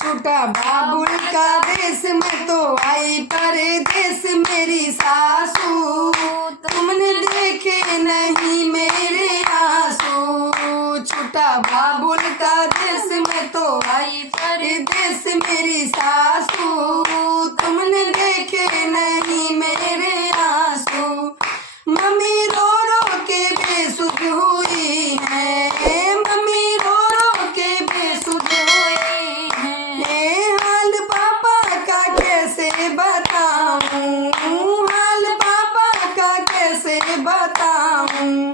छोटा बाबुल का देश में तो आई परदेश मेरी सासू, तुमने देखे नहीं मेरे आंसू। छोटा बाबुल का देश में तो आई परदेश मेरी सासू, तुमने देखे नहीं मेरे आंसू। मम्मी रो रो के बेसुध हुई है, मम्मी रो रो के बेसुध हुई है। हाल पापा का कैसे बताऊं, हाल पापा का कैसे बताऊं।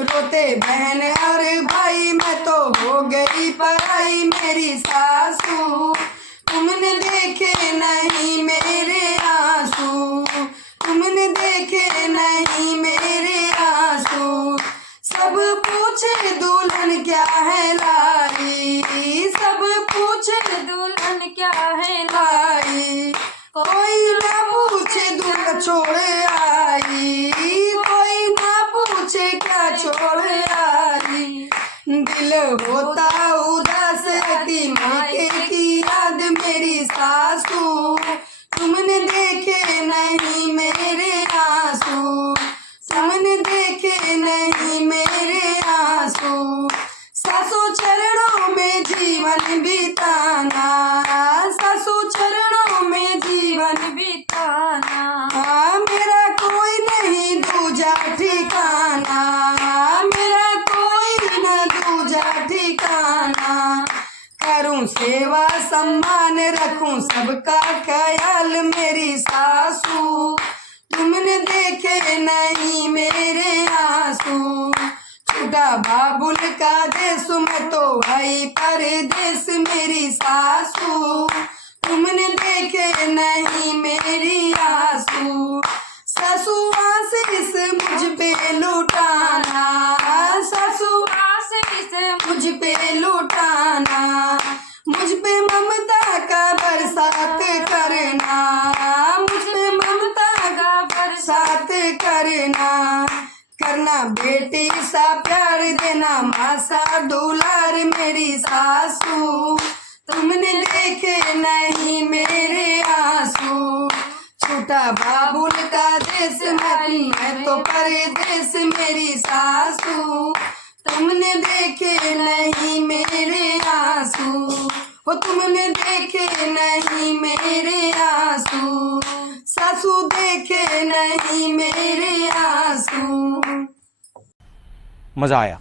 रोते बहन और भाई मैं तो हो गई पराई मेरी सासू, तुमने देखे नहीं मेरे आंसू, तुमने देखे नहीं मेरे आंसू। सब पूछे दुल्हन क्या है लाई, सब पूछे दुल्हन क्या है लाई। कोई ना पूछे दुल्हन छोड़ आई, कोई ना पूछे क्या छोड़ आई। दिल होता उदास की मायके की याद मेरी सासू, तुमने देखे नहीं मेरे आंसू, तुमने देखे नहीं मेरे आंसू। सासू चरणों में जीवन बिताना, सासू चरणों में जीवन बिताना। मेरा कोई नहीं दूजा ठिकाना, मेरा कोई न दूजा ठिकाना। करूं सेवा सम्मान रखूं सबका ख्याल मेरी सासू, तुमने देखे नहीं मेरे आंसू। छोटा बाबुल का देश में तो आई परदेश मेरी सासू, तुमने देखे नहीं मेरी आंसू। सासू आशीष मुझ पे लुटाना, सासू आशीष मुझ पे लुटाना। मुझ पे ममता का बरसात करना, मुझ पे ममता का बरसात करना। करना बेटी सा प्यार देना, माँ सा दुलार मेरी सासू, तुमने देखे नहीं मेरे आंसू। छोटा बाबुल का देश मैं तो परदेश मेरी सासू, तुमने देखे नहीं मेरे आंसू। हो तुमने देखे नहीं मेरे आंसू, सासू देखे नहीं मेरे आंसू। मज़ा आया।